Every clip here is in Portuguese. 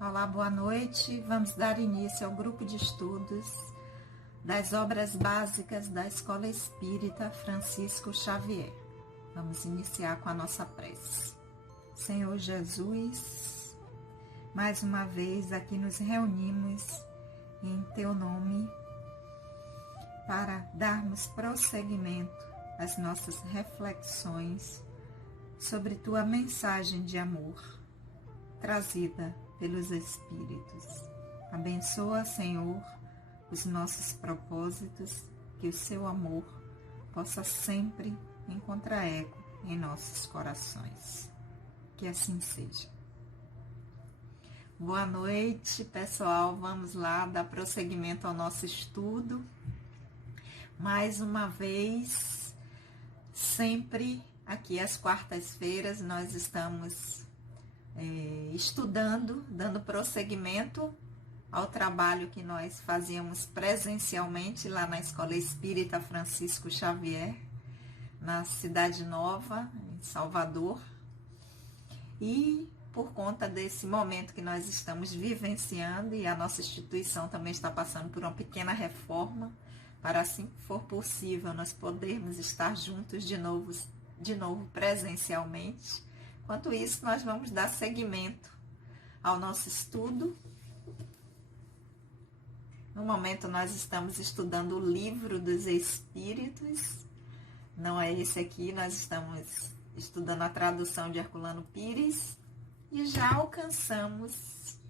Olá, boa noite. Vamos dar início ao grupo de estudos das obras básicas da Escola Espírita Francisco Xavier. Vamos iniciar com a nossa prece. Senhor Jesus, mais uma vez aqui nos reunimos em Teu nome para darmos prosseguimento às nossas reflexões sobre Tua mensagem de amor, trazida pelos Espíritos. Abençoa, Senhor, os nossos propósitos, que o Seu amor possa sempre encontrar eco em nossos corações. Que assim seja. Boa noite, pessoal. Vamos lá dar prosseguimento ao nosso estudo. Mais uma vez, sempre aqui às quartas-feiras, nós estamos estudando, dando prosseguimento ao trabalho que nós fazíamos presencialmente lá na Escola Espírita Francisco Xavier, na Cidade Nova, em Salvador. E por conta desse momento que nós estamos vivenciando, e a nossa instituição também está passando por uma pequena reforma, para assim que for possível nós podermos estar juntos de novo presencialmente. Enquanto isso, nós vamos dar seguimento ao nosso estudo. No momento, nós estamos estudando o Livro dos Espíritos. Não é esse aqui, nós estamos estudando a tradução de Herculano Pires. E já alcançamos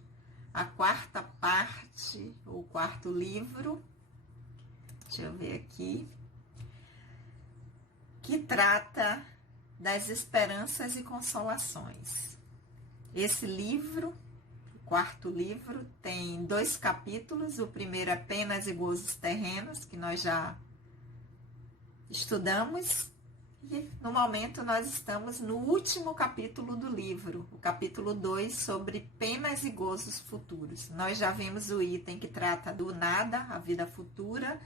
a quarta parte, o quarto livro. Deixa eu ver aqui. Que trata das esperanças e consolações. Esse livro, o quarto livro, tem 2 capítulos. O primeiro é Penas e Gozos Terrenos, que nós já estudamos. E no momento nós estamos no último capítulo do livro, o capítulo 2, sobre penas e gozos futuros. Nós já vimos o item que trata do nada, a vida futura.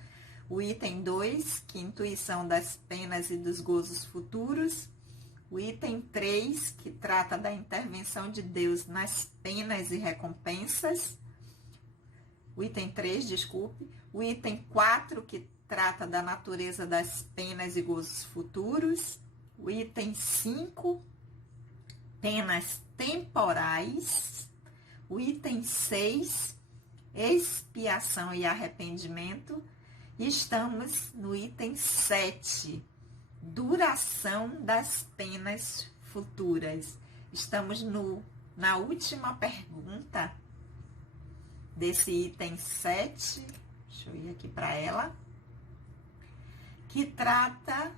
O item 2, que é intuição das penas e dos gozos futuros. O item 3, que trata da intervenção de Deus nas penas e recompensas. O item 3, desculpe. O item 4, que trata da natureza das penas e gozos futuros. O item 5, penas temporais. O item 6, expiação e arrependimento. E estamos no item 7, duração das penas futuras. Estamos na última pergunta desse item 7, deixa eu ir aqui para ela, que trata,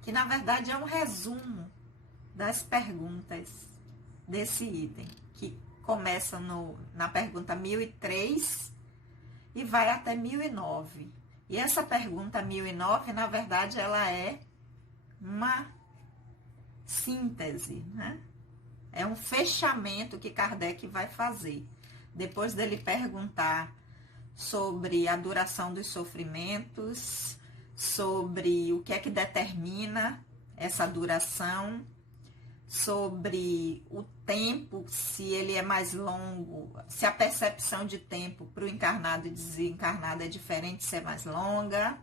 que na verdade é um resumo das perguntas desse item, que começa na pergunta 1003 e vai até 1009. E essa pergunta 1009, na verdade, ela é uma síntese, né? É um fechamento que Kardec vai fazer. Depois dele perguntar sobre a duração dos sofrimentos, sobre o que é que determina essa duração, sobre o tempo, se ele é mais longo, se a percepção de tempo para o encarnado e desencarnado é diferente, se é mais longa,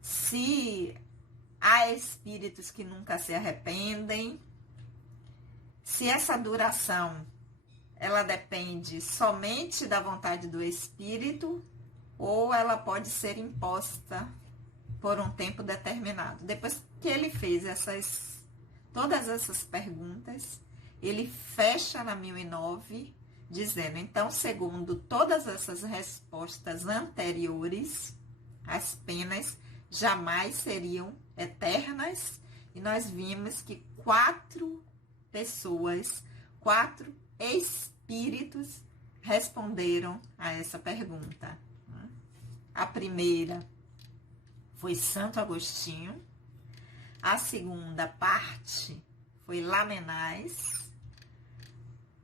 se há espíritos que nunca se arrependem, se essa duração ela depende somente da vontade do espírito ou ela pode ser imposta por um tempo determinado. Depois que ele fez todas essas perguntas, ele fecha na 1009, dizendo, então, segundo todas essas respostas anteriores, as penas jamais seriam eternas, e nós vimos que 4 pessoas, 4 espíritos responderam a essa pergunta. A primeira foi Santo Agostinho. A segunda parte foi Lamennais.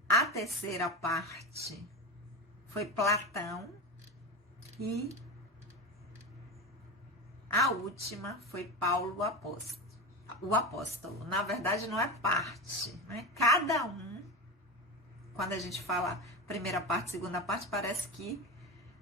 A terceira parte foi Platão. E a última foi Paulo o apóstolo. Na verdade, não é parte, né? Cada um quando a gente fala primeira parte, segunda parte, parece que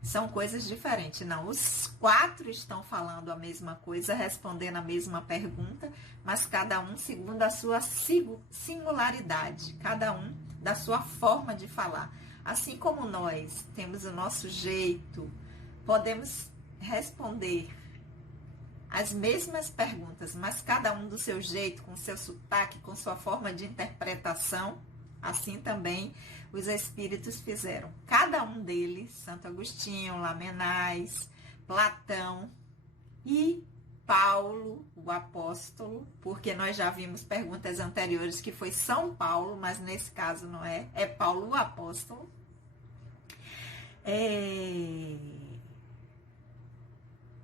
são coisas diferentes. Não, os 4 estão falando a mesma coisa, respondendo a mesma pergunta, mas cada um segundo a sua singularidade, cada um da sua forma de falar. Assim como nós temos o nosso jeito, podemos responder as mesmas perguntas, mas cada um do seu jeito, com seu sotaque, com sua forma de interpretação, assim também os espíritos fizeram. Cada um deles, Santo Agostinho, Lamennais, Platão e Paulo, o apóstolo, porque nós já vimos perguntas anteriores que foi São Paulo, mas nesse caso não é, é Paulo o apóstolo.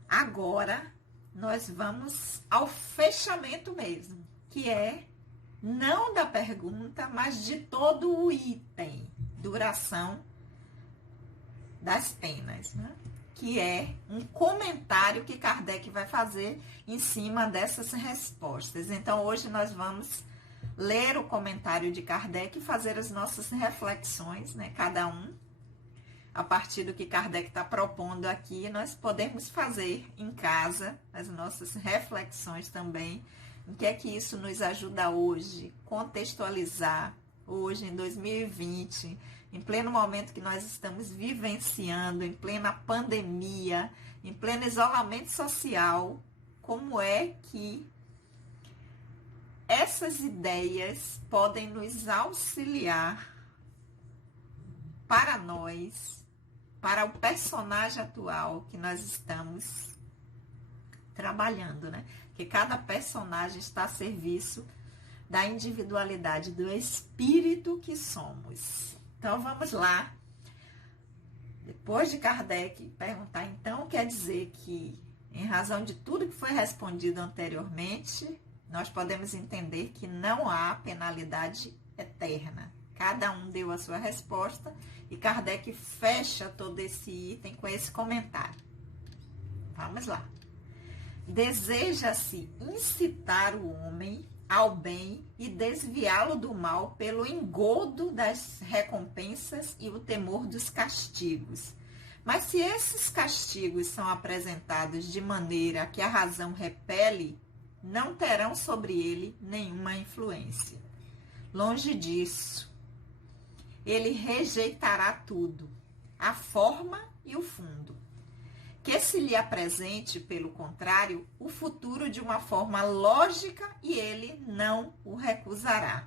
Agora nós vamos ao fechamento mesmo, que é não da pergunta, mas de todo o item, duração das penas, né? Que é um comentário que Kardec vai fazer em cima dessas respostas. Então, hoje nós vamos ler o comentário de Kardec e fazer as nossas reflexões, né? Cada um, a partir do que Kardec está propondo aqui, nós podemos fazer em casa as nossas reflexões também. Em que é que isso nos ajuda hoje, contextualizar, hoje em 2020, em pleno momento que nós estamos vivenciando, em plena pandemia, em pleno isolamento social, como é que essas ideias podem nos auxiliar para nós, para o personagem atual que nós estamos trabalhando, né? Que cada personagem está a serviço da individualidade do espírito que somos. Então, vamos lá. Depois de Kardec perguntar, então, quer dizer que, em razão de tudo que foi respondido anteriormente, nós podemos entender que não há penalidade eterna. Cada um deu a sua resposta e Kardec fecha todo esse item com esse comentário. Vamos lá. Deseja-se incitar o homem ao bem e desviá-lo do mal pelo engodo das recompensas e o temor dos castigos. Mas se esses castigos são apresentados de maneira que a razão repele, não terão sobre ele nenhuma influência. Longe disso, ele rejeitará tudo, a forma e o fundo. Que se lhe apresente, pelo contrário, o futuro de uma forma lógica e ele não o recusará.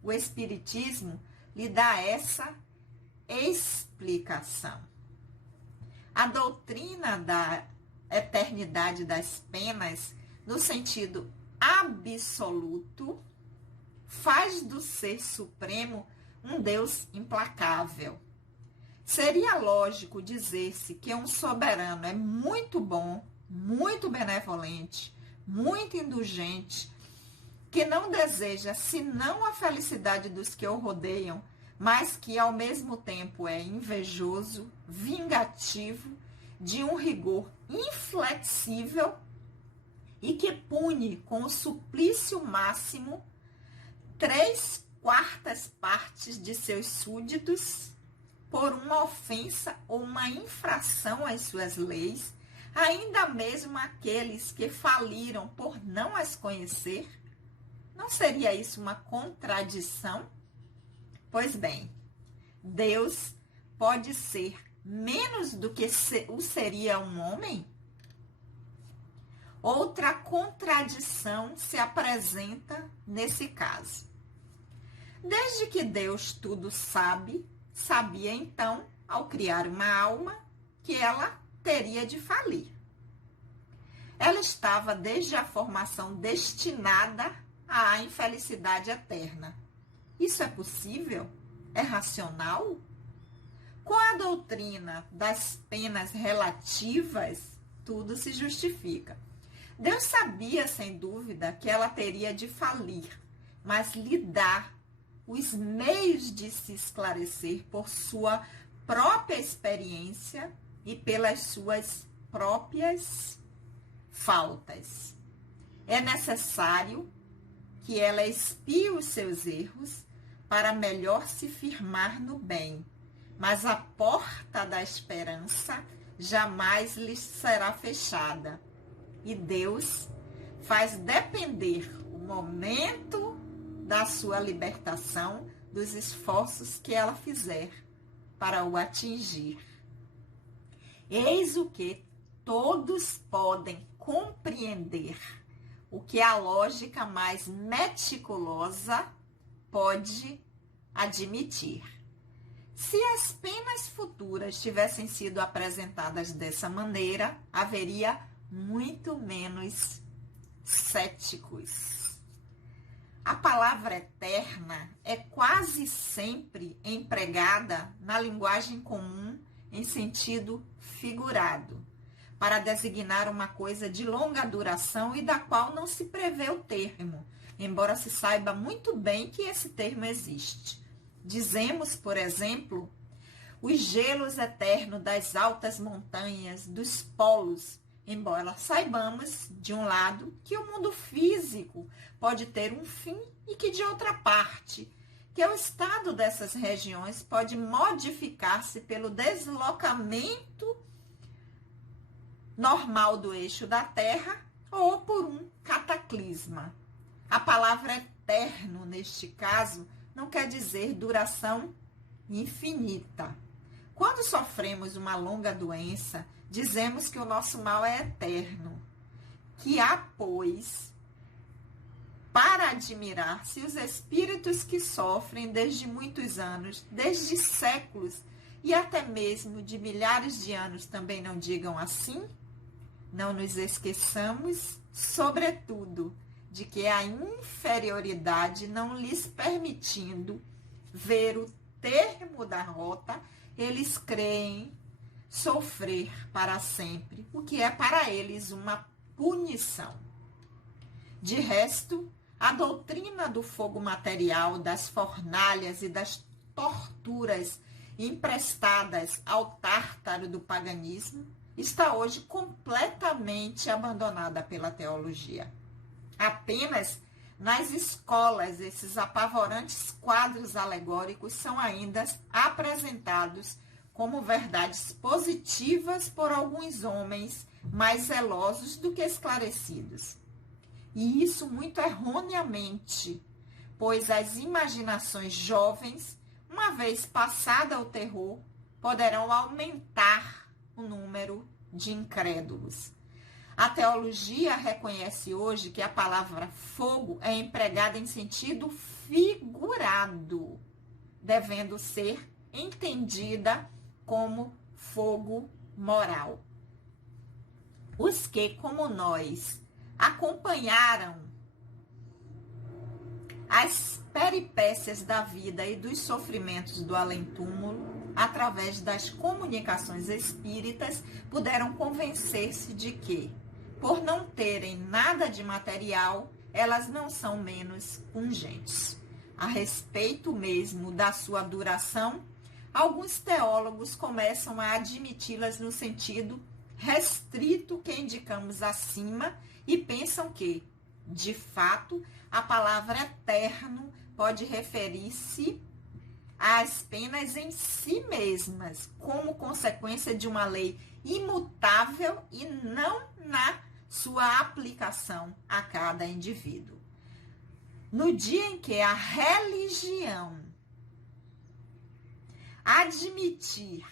O Espiritismo lhe dá essa explicação. A doutrina da eternidade das penas, no sentido absoluto, faz do Ser Supremo um Deus implacável. Seria lógico dizer-se que um soberano é muito bom, muito benevolente, muito indulgente, que não deseja senão a felicidade dos que o rodeiam, mas que ao mesmo tempo é invejoso, vingativo, de um rigor inflexível e que pune com o suplício máximo 3/4 partes de seus súditos por uma ofensa ou uma infração às suas leis, ainda mesmo aqueles que faliram por não as conhecer? Não seria isso uma contradição? Pois bem, Deus pode ser menos do que o seria um homem? Outra contradição se apresenta nesse caso. Desde que Deus tudo sabe, sabia então, ao criar uma alma, que ela teria de falir. Ela estava desde a formação destinada à infelicidade eterna. Isso é possível? É racional? Com a doutrina das penas relativas, tudo se justifica. Deus sabia, sem dúvida, que ela teria de falir, mas lhe dá os meios de se esclarecer por sua própria experiência e pelas suas próprias faltas. É necessário que ela expie os seus erros para melhor se firmar no bem, mas a porta da esperança jamais lhes será fechada. E Deus faz depender o momento da sua libertação dos esforços que ela fizer para o atingir. Eis o que todos podem compreender, o que a lógica mais meticulosa pode admitir. Se as penas futuras tivessem sido apresentadas dessa maneira, haveria muito menos céticos. A palavra eterna é quase sempre empregada na linguagem comum em sentido figurado, para designar uma coisa de longa duração e da qual não se prevê o termo, embora se saiba muito bem que esse termo existe. Dizemos, por exemplo, os gelos eternos das altas montanhas, dos polos, embora saibamos, de um lado, que o mundo físico pode ter um fim e que, de outra parte, que o estado dessas regiões pode modificar-se pelo deslocamento normal do eixo da Terra ou por um cataclisma. A palavra eterno, neste caso, não quer dizer duração infinita. Quando sofremos uma longa doença, dizemos que o nosso mal é eterno, que há, pois, para admirar-se os espíritos que sofrem desde muitos anos, desde séculos e até mesmo de milhares de anos também não digam assim? Não nos esqueçamos, sobretudo, de que a inferioridade não lhes permitindo ver o termo da rota, eles creem sofrer para sempre, o que é para eles uma punição. De resto, a doutrina do fogo material, das fornalhas e das torturas emprestadas ao tártaro do paganismo está hoje completamente abandonada pela teologia. Apenas nas escolas, esses apavorantes quadros alegóricos são ainda apresentados como verdades positivas por alguns homens mais zelosos do que esclarecidos. E isso muito erroneamente, pois as imaginações jovens, uma vez passada o terror, poderão aumentar o número de incrédulos. A teologia reconhece hoje que a palavra fogo é empregada em sentido figurado, devendo ser entendida como fogo moral. Os que, como nós, acompanharam as peripécias da vida e dos sofrimentos do além-túmulo, através das comunicações espíritas, puderam convencer-se de que, por não terem nada de material, elas não são menos pungentes. A respeito mesmo da sua duração, alguns teólogos começam a admiti-las no sentido restrito que indicamos acima e pensam que, de fato, a palavra eterno pode referir-se às penas em si mesmas, como consequência de uma lei imutável e não na sua aplicação a cada indivíduo. No dia em que a religião admitir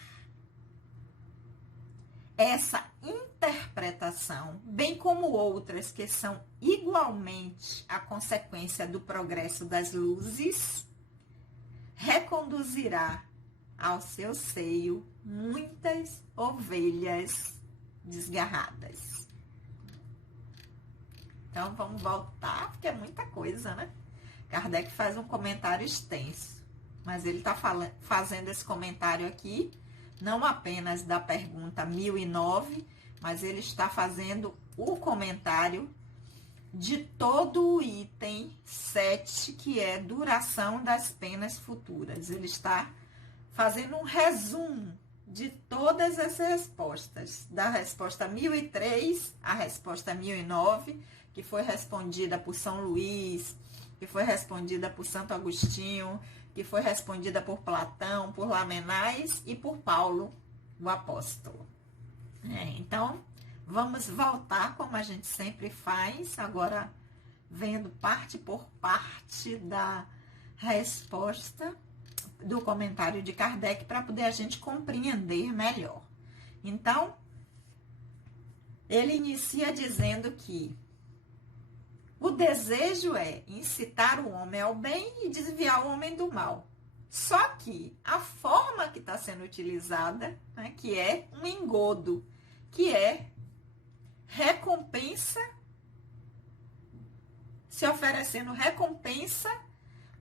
essa interpretação, bem como outras que são igualmente a consequência do progresso das luzes, reconduzirá ao seu seio muitas ovelhas desgarradas. Então, vamos voltar, porque é muita coisa, né? Kardec faz um comentário extenso, mas ele está fazendo esse comentário aqui, não apenas da pergunta 1009, mas ele está fazendo o comentário de todo o item 7, que é duração das penas futuras. Ele está fazendo um resumo de todas as respostas, da resposta 1003 à resposta 1009, que foi respondida por São Luís, que foi respondida por Santo Agostinho, que foi respondida por Platão, por Lamennais e por Paulo, o apóstolo. Então, vamos voltar, como a gente sempre faz, agora vendo parte por parte da resposta do comentário de Kardec, para poder a gente compreender melhor. Então, ele inicia dizendo que o desejo é incitar o homem ao bem e desviar o homem do mal. Só que a forma que está sendo utilizada, né, que é um engodo, que é recompensa, se oferecendo recompensa,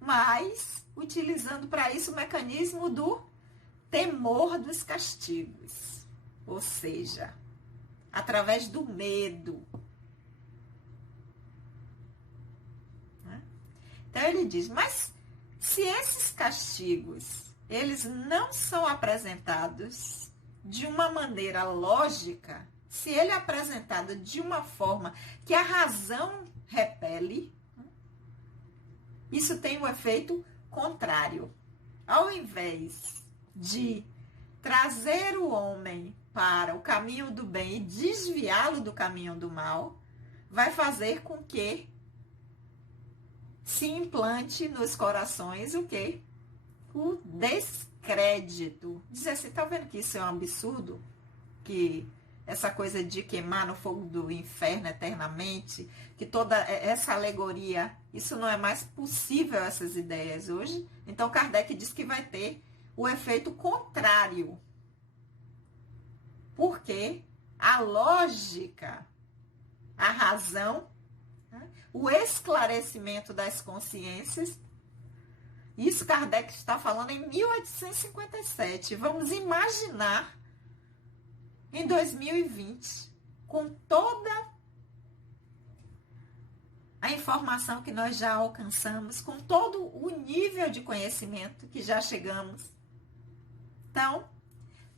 mas utilizando para isso o mecanismo do temor dos castigos. Ou seja, através do medo. Então ele diz, mas se esses castigos, eles não são apresentados de uma maneira lógica, se ele é apresentado de uma forma que a razão repele, isso tem um efeito contrário. Ao invés de trazer o homem para o caminho do bem e desviá-lo do caminho do mal, vai fazer com que se implante nos corações o quê? O descrédito. Dizer assim, tá vendo que isso é um absurdo? Que essa coisa de queimar no fogo do inferno eternamente, que toda essa alegoria, isso não é mais possível, essas ideias hoje. Então Kardec diz que vai ter o efeito contrário. Porque a lógica, a razão, o esclarecimento das consciências, isso Kardec está falando em 1857. Vamos imaginar em 2020, com toda a informação que nós já alcançamos, com todo o nível de conhecimento que já chegamos. Então,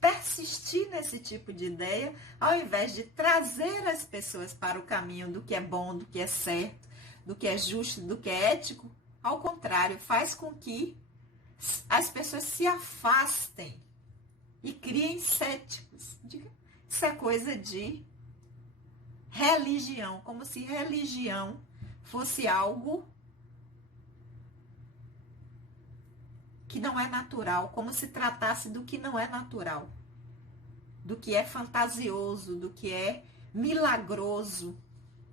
persistir nesse tipo de ideia, ao invés de trazer as pessoas para o caminho do que é bom, do que é certo, do que é justo, do que é ético, ao contrário, faz com que as pessoas se afastem e criem céticos. Isso é coisa de religião, como se religião fosse algo que não é natural, como se tratasse do que não é natural, do que é fantasioso, do que é milagroso.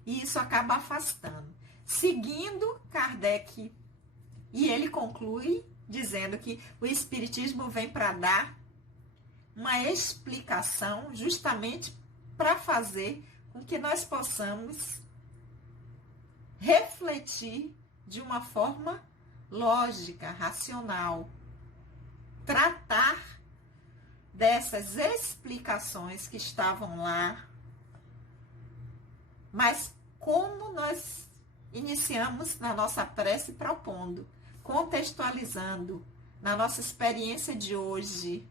E isso acaba afastando. Seguindo Kardec, e ele conclui dizendo que o Espiritismo vem para dar uma explicação justamente para fazer com que nós possamos refletir de uma forma lógica, racional, tratar dessas explicações que estavam lá, mas como nós iniciamos na nossa prece propondo, contextualizando na nossa experiência de hoje,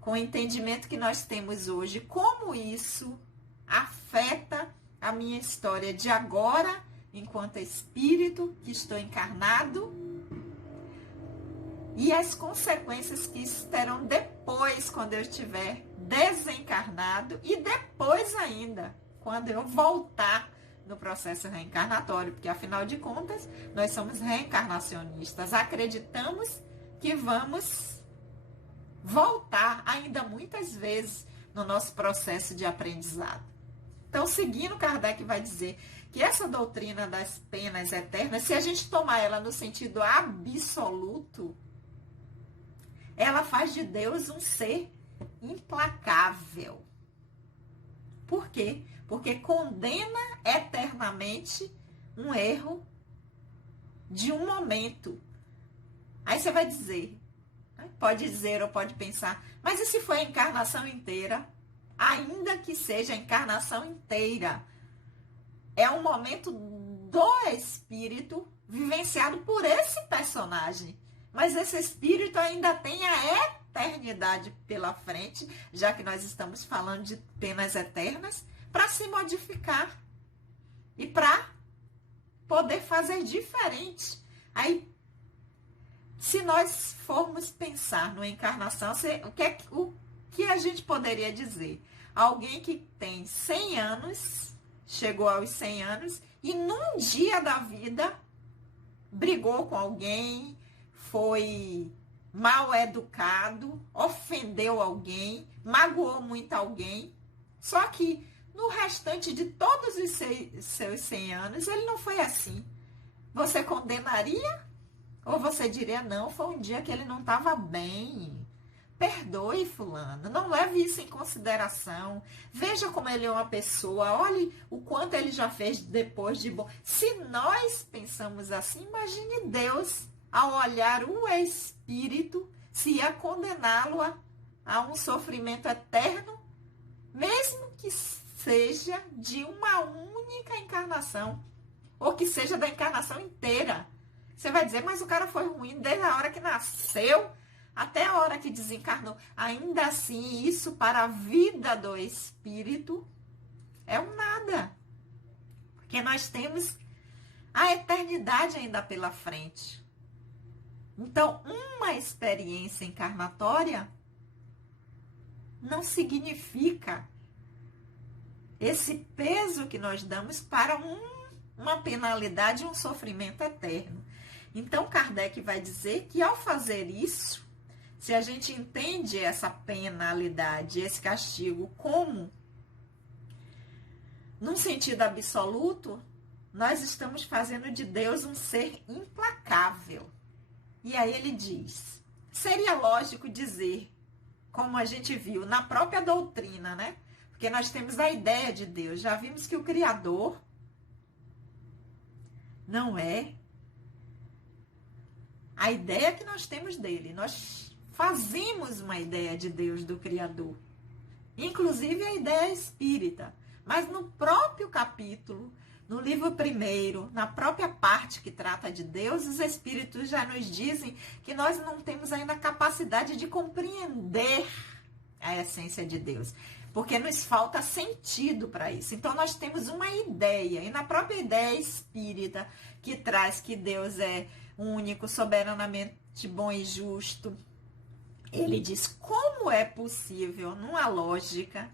com o entendimento que nós temos hoje, como isso afeta a minha história de agora, enquanto espírito que estou encarnado, e as consequências que isso terão depois, quando eu estiver desencarnado, e depois ainda, quando eu voltar no processo reencarnatório, porque afinal de contas, nós somos reencarnacionistas, acreditamos que vamos voltar ainda muitas vezes no nosso processo de aprendizado. Então, seguindo, Kardec vai dizer que essa doutrina das penas eternas, se a gente tomar ela no sentido absoluto, ela faz de Deus um ser implacável. Por quê? Porque condena eternamente um erro de um momento. Aí você vai dizer, pode dizer ou pode pensar, mas e se for a encarnação inteira? Ainda que seja a encarnação inteira, é um momento do espírito vivenciado por esse personagem. Mas esse espírito ainda tem a eternidade pela frente, já que nós estamos falando de penas eternas, para se modificar e para poder fazer diferente. Aí, se nós formos pensar numa encarnação, o que a gente poderia dizer? Alguém que tem 100 anos, chegou aos 100 anos, e num dia da vida brigou com alguém, foi mal educado, ofendeu alguém, magoou muito alguém. Só que no restante de todos os seus 100 anos, ele não foi assim. Você condenaria? Ou você diria, não, foi um dia que ele não estava bem. Perdoe fulano, não leve isso em consideração. Veja como ele é uma pessoa, olhe o quanto ele já fez depois de bom. Se nós pensamos assim, imagine Deus, ao olhar o Espírito, se ia condená-lo a um sofrimento eterno, mesmo que seja de uma única encarnação, ou que seja da encarnação inteira. Você vai dizer, mas o cara foi ruim desde a hora que nasceu até a hora que desencarnou. Ainda assim, isso para a vida do espírito é um nada. Porque nós temos a eternidade ainda pela frente. Então, uma experiência encarnatória não significa esse peso que nós damos para uma penalidade, um sofrimento eterno. Então, Kardec vai dizer que ao fazer isso, se a gente entende essa penalidade, esse castigo como num sentido absoluto, nós estamos fazendo de Deus um ser implacável. E aí ele diz, seria lógico dizer, como a gente viu na própria doutrina, né? Porque nós temos a ideia de Deus. Já vimos que o Criador não é a ideia que nós temos dele. Nós fazemos uma ideia de Deus, do Criador. Inclusive a ideia espírita. Mas no próprio capítulo, no livro primeiro, na própria parte que trata de Deus, os espíritos já nos dizem que nós não temos ainda a capacidade de compreender a essência de Deus. Porque nos falta sentido para isso. Então, nós temos uma ideia. E na própria ideia espírita, que traz que Deus é único, soberanamente bom e justo, ele diz como é possível, numa lógica,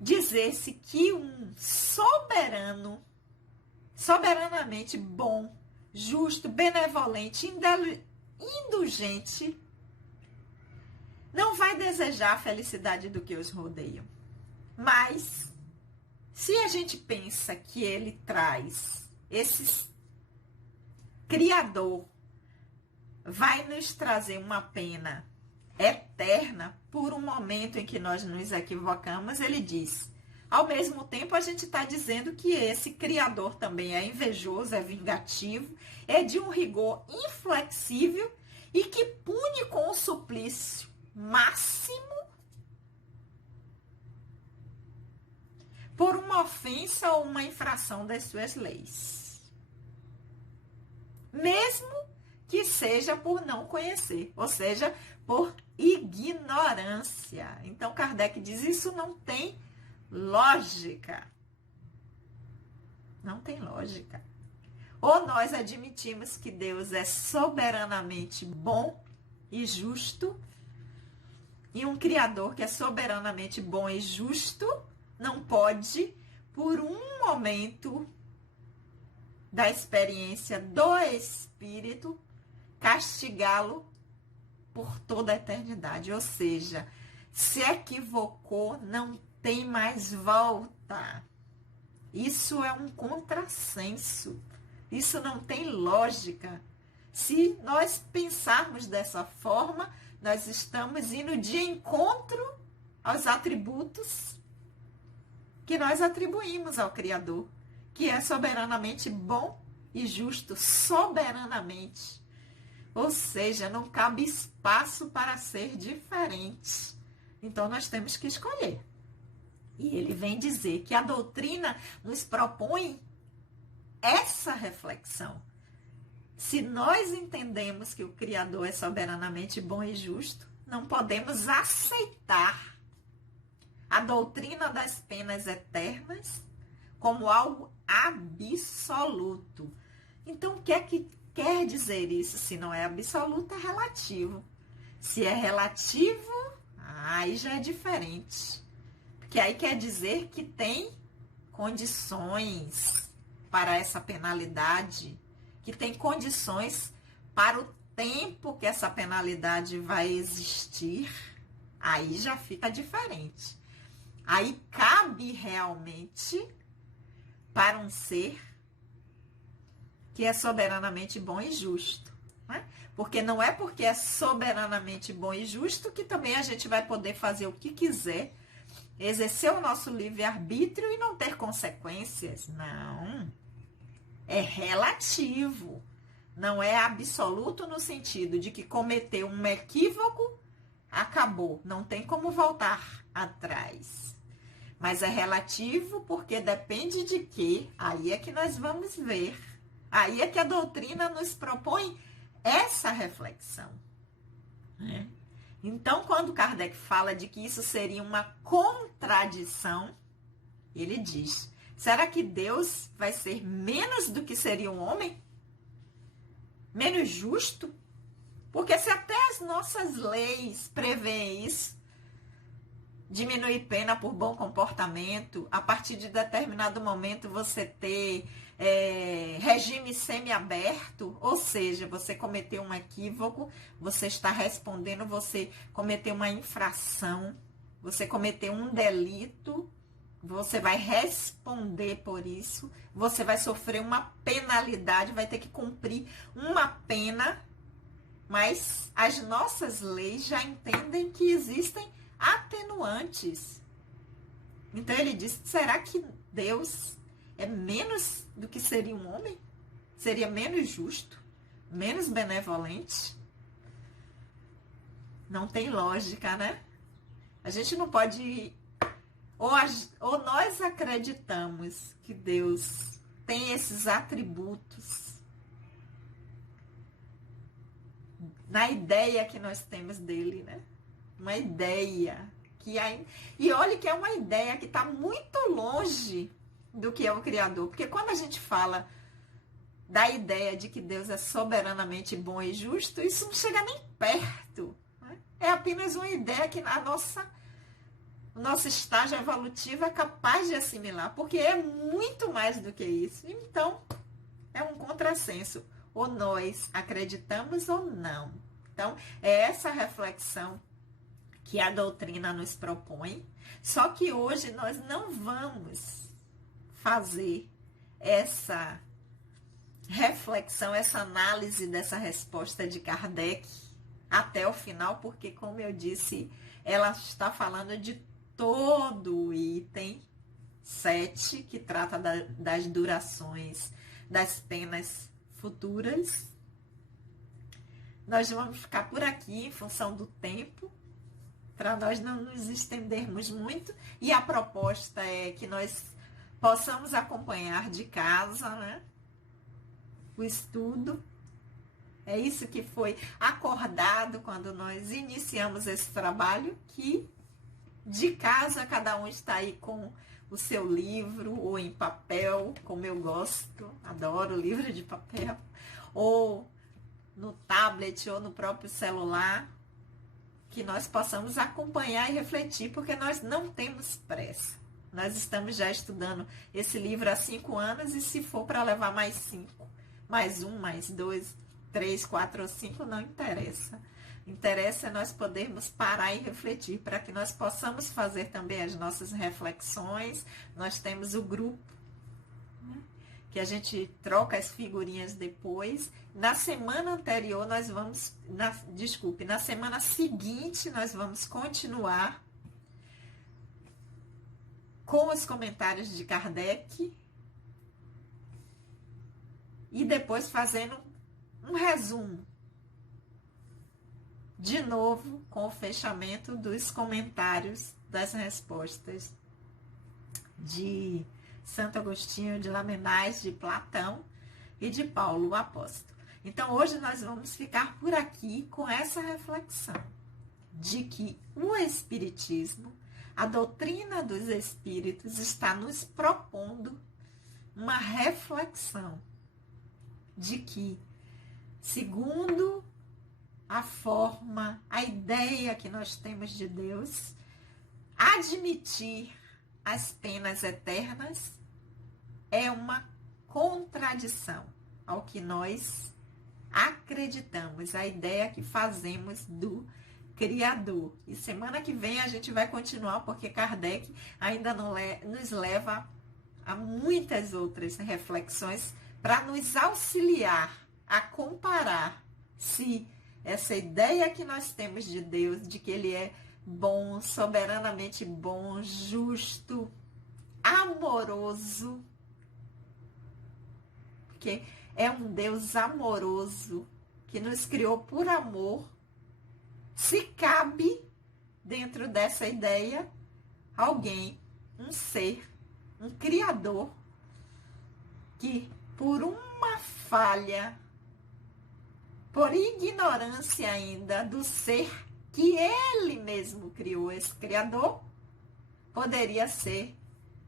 dizer-se que um soberanamente bom, justo, benevolente, indulgente, não vai desejar a felicidade do que os rodeiam. Mas, se a gente pensa que ele traz esse Criador, vai nos trazer uma pena eterna por um momento em que nós nos equivocamos, ele diz, ao mesmo tempo a gente está dizendo que esse Criador também é invejoso, é vingativo, é de um rigor inflexível e que pune com o suplício máximo por uma ofensa ou uma infração das suas leis. Mesmo que seja por não conhecer, ou seja, por ignorância. Então, Kardec diz, isso não tem lógica. Não tem lógica. Ou nós admitimos que Deus é soberanamente bom e justo, e um Criador que é soberanamente bom e justo não pode, por um momento da experiência do Espírito, castigá-lo por toda a eternidade. Ou seja, se equivocou, não tem mais volta. Isso é um contrassenso. Isso não tem lógica. Se nós pensarmos dessa forma, nós estamos indo de encontro aos atributos que nós atribuímos ao Criador, que é soberanamente bom e justo, soberanamente. Ou seja, não cabe espaço para ser diferente. Então, nós temos que escolher. E ele vem dizer que a doutrina nos propõe essa reflexão. Se nós entendemos que o Criador é soberanamente bom e justo, não podemos aceitar a doutrina das penas eternas como algo absoluto. Então, o que é que quer dizer isso? Se não é absoluto, é relativo. Se é relativo, aí já é diferente. Porque aí quer dizer que tem condições para essa penalidade, que tem condições para o tempo que essa penalidade vai existir, aí já fica diferente. Aí cabe realmente para um ser que é soberanamente bom e justo, né? Porque não é porque é soberanamente bom e justo que também a gente vai poder fazer o que quiser, exercer o nosso livre-arbítrio e não ter consequências. Não. É relativo. Não é absoluto no sentido de que cometer um equívoco, acabou. Não tem como voltar atrás. Mas é relativo porque depende de quê? Aí é que nós vamos ver. Aí é que a doutrina nos propõe essa reflexão, né? Então, quando Kardec fala de que isso seria uma contradição, ele diz: será que Deus vai ser menos do que seria um homem? Menos justo? Porque se até as nossas leis prevêem isso, diminuir pena por bom comportamento, a partir de determinado momento você ter regime semiaberto, ou seja, você cometeu um equívoco, você está respondendo, você cometeu uma infração, você cometeu um delito, você vai responder por isso, você vai sofrer uma penalidade, vai ter que cumprir uma pena, mas as nossas leis já entendem que existem atenuantes. Então ele diz: será que Deus é menos do que seria um homem? Seria menos justo? Menos benevolente? Não tem lógica, né? A gente não pode... Ou nós acreditamos que Deus tem esses atributos na ideia que nós temos dele, né? Uma ideia que e olha que é uma ideia que está muito longe do que é o Criador. Porque quando a gente fala da ideia de que Deus é soberanamente bom e justo, isso não chega nem perto, né? É apenas uma ideia que o nosso estágio evolutivo é capaz de assimilar, porque é muito mais do que isso. Então, é um contrassenso. Ou nós acreditamos ou não. Então, é essa reflexão que a doutrina nos propõe, só que hoje nós não vamos fazer essa reflexão, essa análise dessa resposta de Kardec até o final, porque, como eu disse, ela está falando de todo o item 7, que trata das durações das penas futuras. Nós vamos ficar por aqui em função do tempo, para nós não nos estendermos muito, e a proposta é que nós possamos acompanhar de casa, né, o estudo. É isso que foi acordado quando nós iniciamos esse trabalho, que de casa cada um está aí com o seu livro, ou em papel, como eu gosto, adoro livro de papel, ou no tablet, ou no próprio celular, que nós possamos acompanhar e refletir, porque nós não temos pressa. Nós estamos já estudando esse livro há 5 anos, e se for para levar mais 5, mais 1, mais 2, 3, 4 ou 5, não interessa. Interessa nós podermos parar e refletir, para que nós possamos fazer também as nossas reflexões. Nós temos o grupo, né, que a gente troca as figurinhas depois. Na semana anterior nós vamos, na semana seguinte nós vamos continuar com os comentários de Kardec e depois fazendo um resumo, de novo com o fechamento dos comentários das respostas de Santo Agostinho de Lamennais, de Platão e de Paulo o Apóstolo. Então, hoje nós vamos ficar por aqui com essa reflexão de que o Espiritismo, a doutrina dos Espíritos, está nos propondo uma reflexão de que, segundo a forma, a ideia que nós temos de Deus, admitir as penas eternas é uma contradição ao que nós acreditamos, a ideia que fazemos do Criador. E semana que vem a gente vai continuar, porque Kardec ainda nos leva a muitas outras reflexões para nos auxiliar a comparar se essa ideia que nós temos de Deus, de que Ele é bom, soberanamente bom, justo, amoroso, porque é um Deus amoroso que nos criou por amor, se cabe dentro dessa ideia alguém, um ser, um criador, que por uma falha, por ignorância ainda do ser que ele mesmo criou, esse criador, poderia ser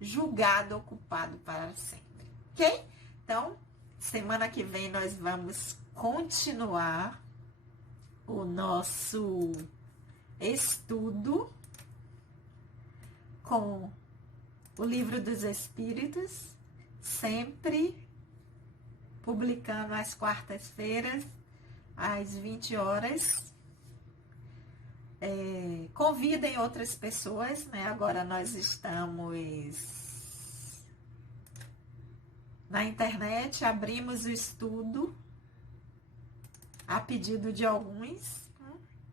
julgado, ocupado para sempre. Ok? Então, semana que vem nós vamos continuar o nosso estudo com o Livro dos Espíritos, sempre publicando às quartas-feiras, às 20 horas. Convidem outras pessoas, né? Agora nós estamos na internet, abrimos o estudo a pedido de alguns,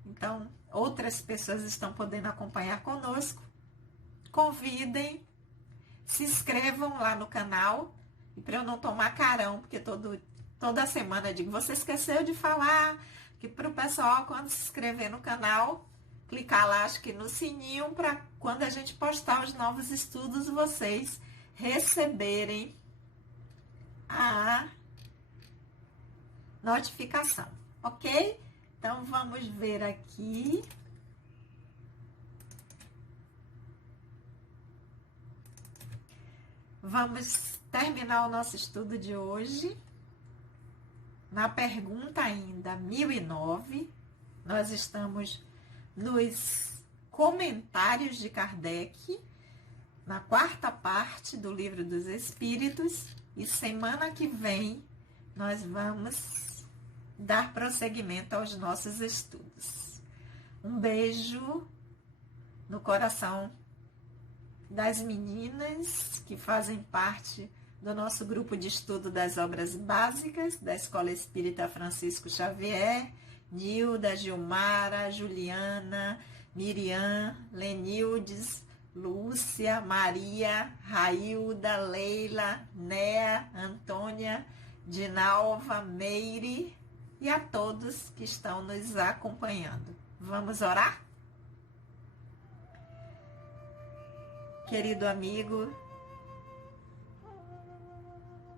então outras pessoas estão podendo acompanhar conosco. Convidem, se inscrevam lá no canal, e para eu não tomar carão, porque toda semana eu digo, você esqueceu de falar, que para o pessoal, quando se inscrever no canal, clicar lá, acho que no sininho, para quando a gente postar os novos estudos, vocês receberem a notificação, ok? Então, vamos ver aqui. Vamos terminar o nosso estudo de hoje. Na pergunta ainda 1009, nós estamos nos comentários de Kardec, na quarta parte do Livro dos Espíritos, e semana que vem nós vamos dar prosseguimento aos nossos estudos. Um beijo no coração das meninas que fazem parte do nosso grupo de estudo das obras básicas da Escola Espírita Francisco Xavier, Nilda, Gilmara, Juliana, Miriam, Lenildes, Lúcia, Maria, Railda, Leila, Néa, Antônia, Dinalva, Meire e a todos que estão nos acompanhando. Vamos orar? Querido amigo,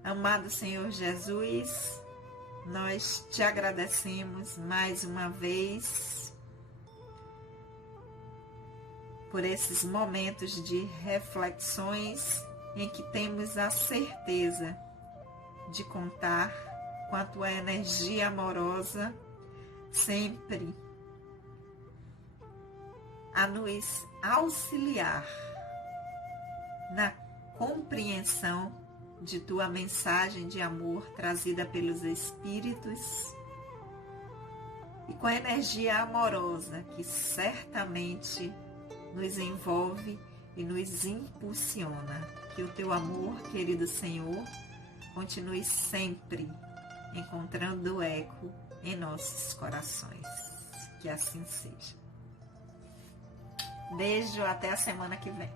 amado Senhor Jesus, nós te agradecemos mais uma vez por esses momentos de reflexões em que temos a certeza de contar com a tua energia amorosa sempre a nos auxiliar na compreensão de tua mensagem de amor trazida pelos Espíritos e com a energia amorosa que certamente nos envolve e nos impulsiona. Que o teu amor, querido Senhor, continue sempre encontrando eco em nossos corações. Que assim seja. Beijo, até a semana que vem.